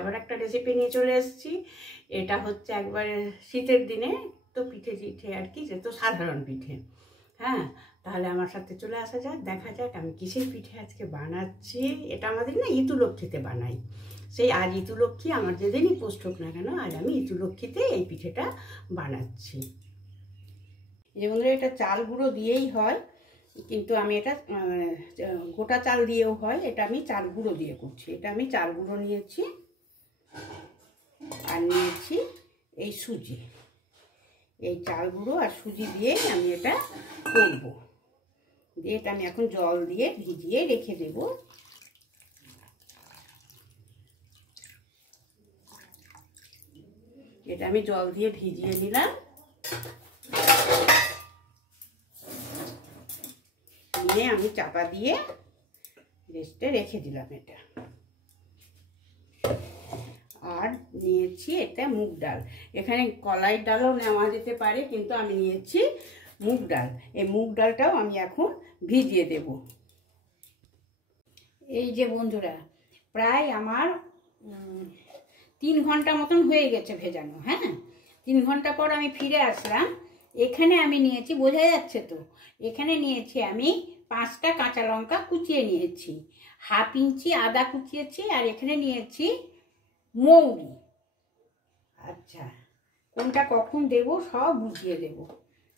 আবার একটা রেসিপি নিয়ে চলে এসেছি। এটা হচ্ছে একবারে শীতের দিনে তো পিঠে আর কি, যে তো সাধারণ পিঠে। হ্যাঁ, তাহলে আমার সাথে চলে আসা যাক, দেখা যাক আমি কিসের পিঠে আজকে বানাচ্ছি। এটা আমাদের না ইতুলক্ষ্মীতে বানাই। সেই আজ ইতুলক্ষ্মী, আমার যেদিনই পোস্ট হোক না কেন, আজ আমি ইতুলক্ষ্মীতে এই পিঠেটা বানাচ্ছি। যে বন্ধুরা, এটা চাল গুঁড়ো দিয়েই হয়, কিন্তু আমি এটা গোটা চাল দিয়েও হয়। এটা আমি চাল গুঁড়ো দিয়ে করছি। এটা আমি চাল গুঁড়ো নিয়েছি আর নিয়েছি এই সুজি। এই চাল গুঁড়ো আর সুজি দিয়ে আমি এটা করবো। দিয়ে এটা আমি এখন জল দিয়ে ভিজিয়ে রেখে দেব। এটা আমি জল দিয়ে ভিজিয়ে নিলাম। নিয়ে আমি চাপা দিয়ে রেস্টে রেখে দিলাম এটা। আর নিয়েছি এটা মুগ ডাল। এখানে কলাই ডালও নেওয়া যেতে পারে, কিন্তু আমি নিয়েছি মুগ ডাল। এই মুগ ডালটাও আমি এখন ভিজিয়ে দেব। এই যে বন্ধুরা, প্রায় আমার 3 ঘন্টা মতন হয়ে গেছে ভেজানো। হ্যাঁ, 3 ঘন্টা পর আমি ফিরে আসলাম। এখানে আমি নিয়েছি, বোঝা যাচ্ছে তো, এখানে নিয়েছি আমি 5টা কাঁচা লঙ্কা কুচিয়ে নিয়েছি, 1/2 ইঞ্চি আদা কুচিয়েছি, আর এখানে নিয়েছি মৌরি। আচ্ছা, কোনটা কখন দেব সব বুঝিয়ে দেব।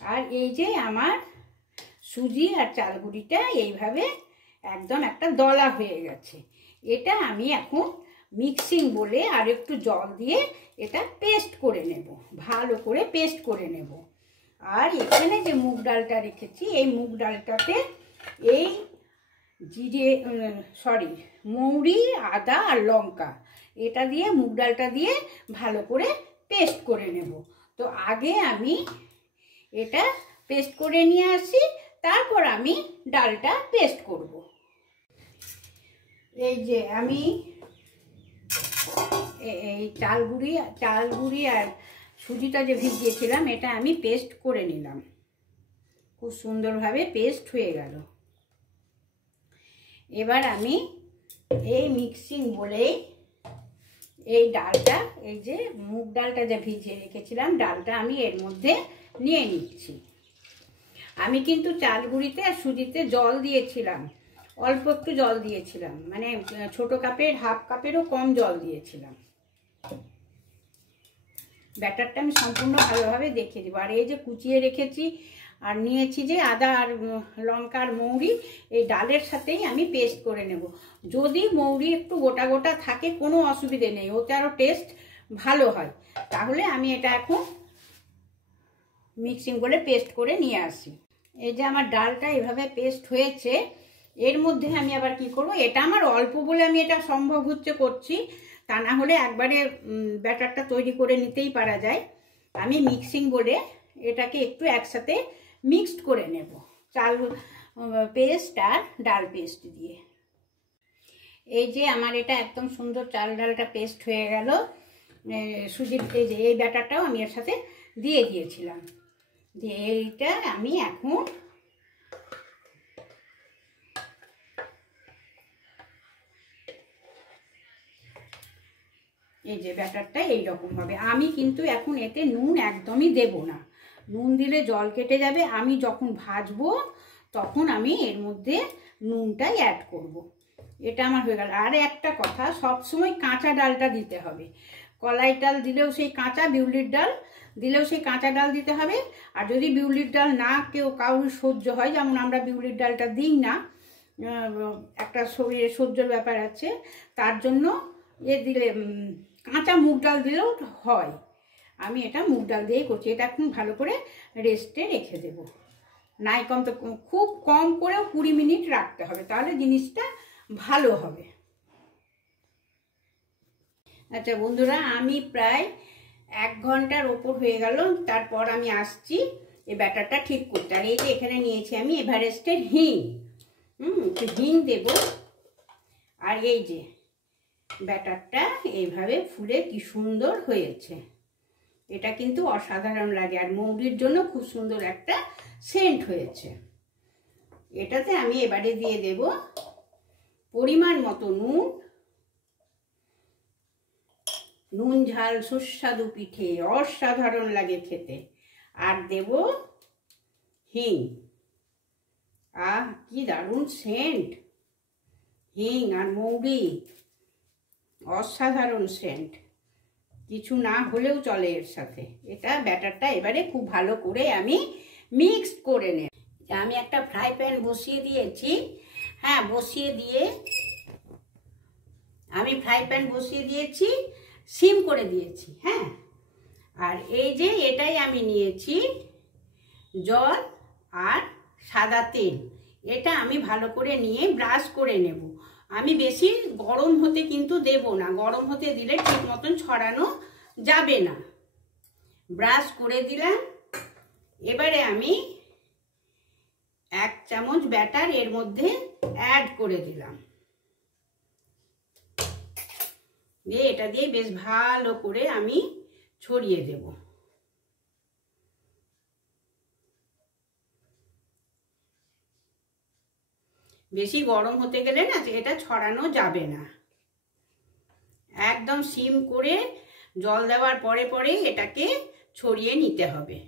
আর এই যে আমার সুজি আর চালগুড়িটা এইভাবে একদম একটা দলা হয়ে গেছে। এটা আমি এখন মিক্সিং বলে আর একটু জল দিয়ে এটা পেস্ট করে নেব, ভালো করে পেস্ট করে নেব। আর এখানে যে মুগ ডালটা রেখেছি, এই মুগ ডালটাতে এই মৌরি, আদা আর লঙ্কা, এটা দিয়ে মুগ ডালটা দিয়ে ভালো করে পেস্ট করে নেব। তো আগে আমি এটা পেস্ট করে নিয়ে আসি, তারপর আমি ডালটা পেস্ট করব। এই যে আমি এই চাল গুঁড়ি আর সুজিটা যে ভিজিয়েছিলাম, এটা আমি পেস্ট করে নিলাম। খুব সুন্দরভাবে পেস্ট হয়ে গেল। এবার আমি এই মিক্সিং বলে এই ডালটা, এই যে মুগ ডালটা যে ভিজিয়ে রেখেছিলাম, ডালটা আমি এর মধ্যে নিয়ে নিচ্ছি। আমি কিন্তু চাল গুঁড়িতে আর সুজিতে জল দিয়েছিলাম, অল্প একটু জল দিয়েছিলাম, মানে ছোট কাপের 1/2 কাপেরও কম জল দিয়েছিলাম। ব্যাটারটা আমি সম্পূর্ণ ভালোভাবে দেখিয়ে দেবো। আর এই যে কুচিয়ে রেখেছি আর নিয়েছি যে আদা আর লঙ্কা আর মৌরি, এই ডালের সাথেই আমি পেস্ট করে নেব। যদি মৌরি একটু গোটা গোটা থাকে কোনো অসুবিধে নেই, ওতে আরও টেস্ট ভালো হয়। তাহলে আমি এটা এখন মিক্সিং করে পেস্ট করে নিয়ে আসি। এই যে আমার ডালটা এভাবে পেস্ট হয়েছে, এর মধ্যে আমি আবার কি করব, এটা আমার অল্প বলে আমি এটা সম্ভব হচ্ছে করছি, তা না হলে একবারে ব্যাটারটা তৈরি করে নিতেই পারা যায়। আমি মিক্সিং বলে এটাকে একটু একসাথে মিক্সড করে নেব, চাল পেস্ট আর ডাল পেস্ট দিয়ে। এই যে আমার এটা একদম সুন্দর চাল ডালটা পেস্ট হয়ে গেল। সুজির এই ব্যাটারটাও আমি এর সাথে দিয়ে দিয়েছিলাম। দিয়ে এইটা আমি এখন এই যে ব্যাটারটা এইরকম হবে। আমি কিন্তু এখন এতে নুন একদমই দেব না, নুন দিলে জল কেটে যাবে। আমি যখন ভাজবো তখন আমি এর মধ্যে নুনটাই অ্যাড করব। এটা আমার হয়ে গেল। আর একটা কথা, সবসময় কাঁচা ডালটা দিতে হবে। কলাই ডাল দিলেও সেই কাঁচা, বিউলির ডাল দিলেও সেই কাঁচা ডাল দিতে হবে। আর যদি বিউলির ডাল না কারোর সহ্য হয়, যেমন আমরা বিউলির ডালটা দিই না, একটা শরীরে সহ্যর ব্যাপার আছে, তার জন্য দিলে কাঁচা মুগ ডাল দিলেও হয়। আমি এটা মুগ ডাল দিয়েই করছি। এটা এখন ভালো করে রেস্টে রেখে দেব। নাই কম তো খুব কম করেও 20 মিনিট রাখতে হবে, তাহলে জিনিসটা ভালো হবে। আচ্ছা বন্ধুরা, আমি প্রায় 1 ঘন্টার ওপর হয়ে গেল। তারপর আমি আসছি এই ব্যাটারটা ঠিক করতে। আর এই যে এখানে নিয়েছি আমি এভারেস্টের হিং, একটু হিং দেব। আর এই যে ব্যাটারটা এইভাবে ফুলে কি সুন্দর হয়েছে, এটা কিন্তু অসাধারণ লাগে। আর মৌরির জন্য খুব সুন্দর একটা সেন্ট হয়েছে। এটাতে আমি এবারে দিয়ে দেব পরিমাণ মতো নুন, নুন ঝাল সুস্বাদু পিঠে, অসাধারণ লাগে খেতে। আর দেব হিং। আহ, কি দারুণ সেন্ট! হিং আর মৌরি, অসাধারণ সেন্ট। কিছু না হলেও চলে এর সাথে। এটা ব্যাটারটা এবারে খুব ভালো করে আমি মিক্সড করে নেব। আমি একটা ফ্রাই প্যান বসিয়ে দিয়েছি। হ্যাঁ, আমি ফ্রাই প্যান বসিয়ে দিয়েছি, সিম করে দিয়েছি। হ্যাঁ, আর এই যে এটাই আমি নিয়েছি জল আর সাদা তেল। এটা আমি ভালো করে নিয়ে ব্রাশ করে নেব। আমি বেশি গরম হতে কিন্তু দেব না, গরম হতে দিলে ঠিক মতন ছড়ানো যাবে না। ব্রাশ করে দিলাম। এবারে আমি 1 চামচ ব্যাটার এর মধ্যে অ্যাড করে দিলাম। দিয়ে এটা দিয়ে বেশ ভালো করে আমি ছড়িয়ে দেব। বেশি গরম হতে গেলে না এটা ছড়ানো যাবে না। একদম সিম করে জল দেওয়ার পরে পরে এটাকে ছড়িয়ে নিতে হবে।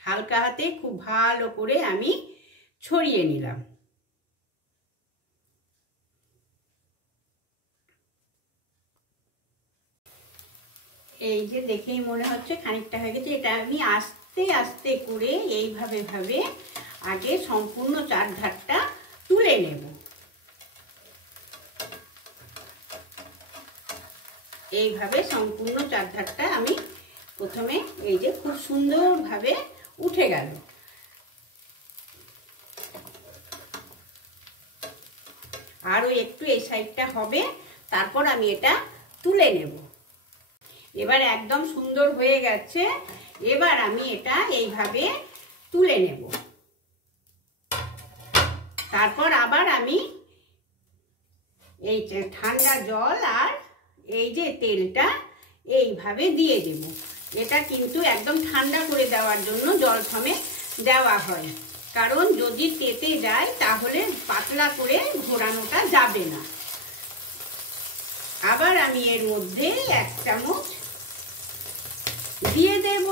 হালকা হাতে খুব ভালো করে আমি ছড়িয়ে নিলাম। এই যে দেখেই মনে হচ্ছে খানিকটা হয়ে গেছে। এটা আমি আস্তে আস্তে করে এইভাবে আগে সম্পূর্ণ চারধারটা তুলে নেব। এইভাবে সম্পূর্ণ চারধারটা আমি প্রথমে এই যে খুব সুন্দরভাবে উঠে গেল। আরও একটু এই সাইডটা হবে, তারপর আমি এটা তুলে নেব। এবার একদম সুন্দর হয়ে গেছে। এবার আমি এটা এইভাবে তুলে নেব। তারপর আবার আমি এই ঠান্ডা জল আর এই যে তেলটা এইভাবে দিয়ে দেব। এটা কিন্তু একদম ঠান্ডা করে দেওয়ার জন্য জল সমেত দেওয়া হয়, কারণ যদি তেতে যায় তাহলে পাতলা করে ঘোরানোটা যাবে না। আবার আমি এর মধ্যে 1 চামচ দিয়ে দেব।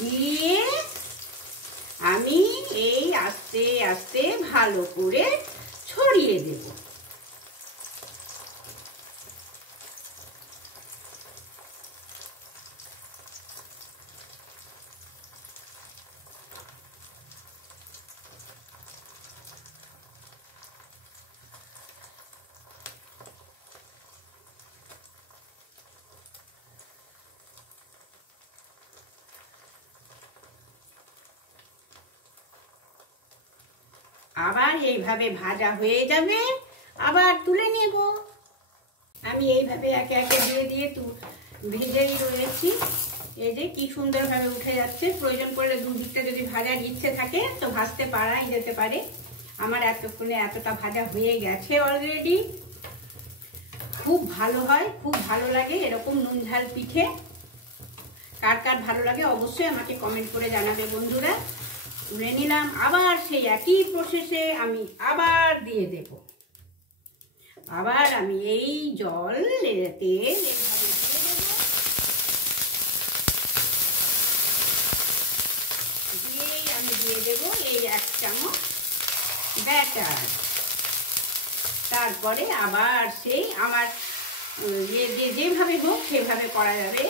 দিয়ে আমি এই আস্তে আস্তে ভালো করে ছড়িয়ে দেব। আবার এইভাবে ভাজা হয়ে যাবে, আবার তুলে নেব। আমি এইভাবে একে একে দিয়ে দিয়ে ভেজেই রয়েছি। এই যে কি সুন্দরভাবে উঠে যাচ্ছে। প্রয়োজন পড়লে দুদিকটা যদি ভাজার ইচ্ছে থাকে তো ভাজতে পারাই যেতে পারে। আমার এতক্ষণে এতটা ভাজা হয়ে গেছে অলরেডি। খুব ভালো হয়, খুব ভালো লাগে এরকম নুন ঝাল পিঠে। কার কার ভালো লাগে অবশ্যই আমাকে কমেন্ট করে জানাবে বন্ধুরা। তুলে নিলাম। আবার সেই একই প্রসেসে আমি আবার দিয়ে দেব। আবার আমি এই জল তেল এইভাবে দিয়ে আমি দিয়ে দেব এই 1 চামচ ব্যাটার। তারপরে আবার সেই আমার যেভাবে হোক সেভাবে করা যাবে।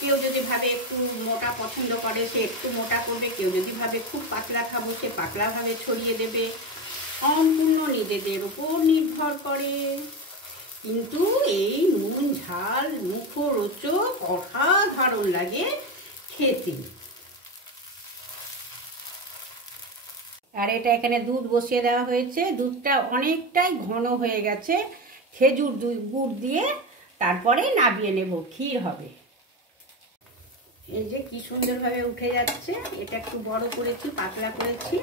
কেউ যদি ভাবে একটু মোটা পছন্দ করে সে একটু মোটা করবে, কেউ যদি ভাবে খুব পাতলা খাবো সে পাতলাভাবে ছড়িয়ে দেবে। সম্পূর্ণ নিজেদের উপর নির্ভর করে। কিন্তু এই নুন ঝাল মুখরোচক অসাধারণ লাগে খেতে। আর এটা এখানে দুধ বসিয়ে দেওয়া হয়েছে। দুধটা অনেকটাই ঘন হয়ে গেছে। খেজুর গুড় দিয়ে তারপরে নামিয়ে নেব, ক্ষীর হবে। এই যে কি সুন্দরভাবে উঠে যাচ্ছে। এটা একটু বড় করেছি, পাতলা করেছি।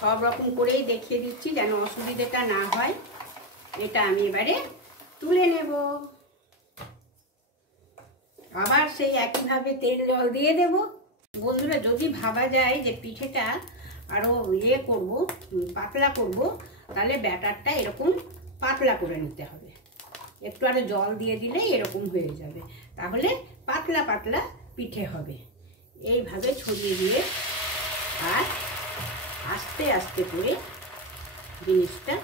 সব রকম করেই দেখিয়ে দিচ্ছি যেন অসুবিধাটা না হয়। এটা আমি এবারে তুলে নেব। আবার সেই একইভাবে তেল জল দিয়ে দেব। বন্ধুরা, যদি ভাবা যায় যে পিঠেটা আরও করব, পাতলা করব, তাহলে ব্যাটারটা এরকম পাতলা করে নিতে হবে। একটু আরও জল দিয়ে দিলেই এরকম হয়ে যাবে, তাহলে পাতলা পাতলা পিঠে হবে। এইভাবে ছড়িয়ে দিয়ে আর আস্তে আস্তে করে জিনিসটা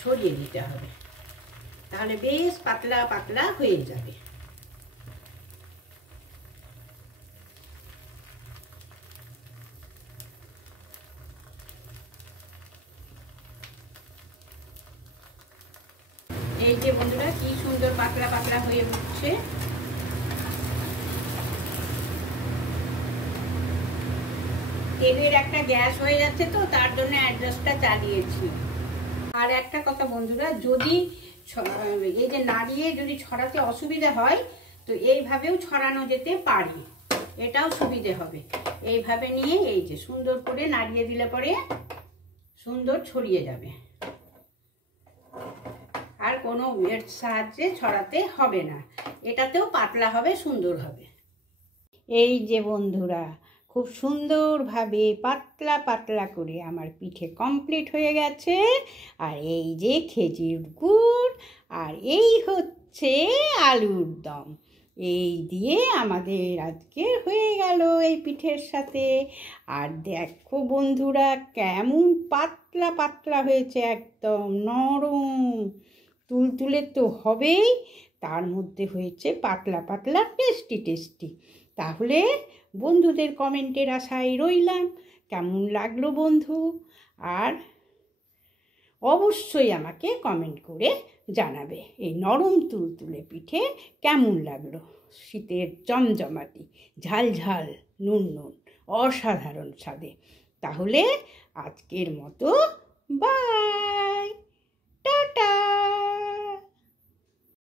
ছড়িয়ে দিতে হবে, তাহলে বেশ পাতলা পাতলা হয়ে যাবে। এই যে বন্ধুরা, কি সুন্দর পাতলা পাতলা হয়ে উঠছে। তেলের একটা গ্যাস হয়ে যাচ্ছে, তো তার জন্য অ্যাডজাস্টটা চালিয়েছি। আর একটা কথা বন্ধুরা, যদি এই যে নাড়িয়ে যদি ছড়াতে অসুবিধা হয়, তো এইভাবেও ছড়ানো যেতে পারে, এটাও সুবিধে হবে। এইভাবে নিয়ে এই যে সুন্দর করে নাড়িয়ে দিলে পরে সুন্দর ছড়িয়ে যাবে, আর কোনো এর সাহায্যে ছড়াতে হবে না। এটাতেও পাতলা হবে, সুন্দর হবে। এই যে বন্ধুরা, খুব সুন্দরভাবে পাতলা পাতলা করে আমার পিঠে কমপ্লিট হয়ে গেছে। আর এই যে খেজুর গুড়, আর এই হচ্ছে আলুর দম, এই দিয়ে আমাদের আজকে হয়ে গেল এই পিঠের সাথে। আর দেখো বন্ধুরা, কেমন পাতলা পাতলা হয়েছে, একদম নরম তুলতুলে তো হবেই, তার মধ্যে হয়েছে পাতলা পাতলা, টেস্টি টেস্টি। তাহলে বন্ধুদের কমেন্টের আশায় রইলাম, কেমন লাগলো বন্ধু। আর অবশ্যই আমাকে কমেন্ট করে জানাবে এই নরম তুলতুলে পিঠে কেমন লাগলো। শীতের জমজমাটি, ঝাল ঝাল, নুন নুন, অসাধারণ স্বাদে। তাহলে আজকের মতো বাই।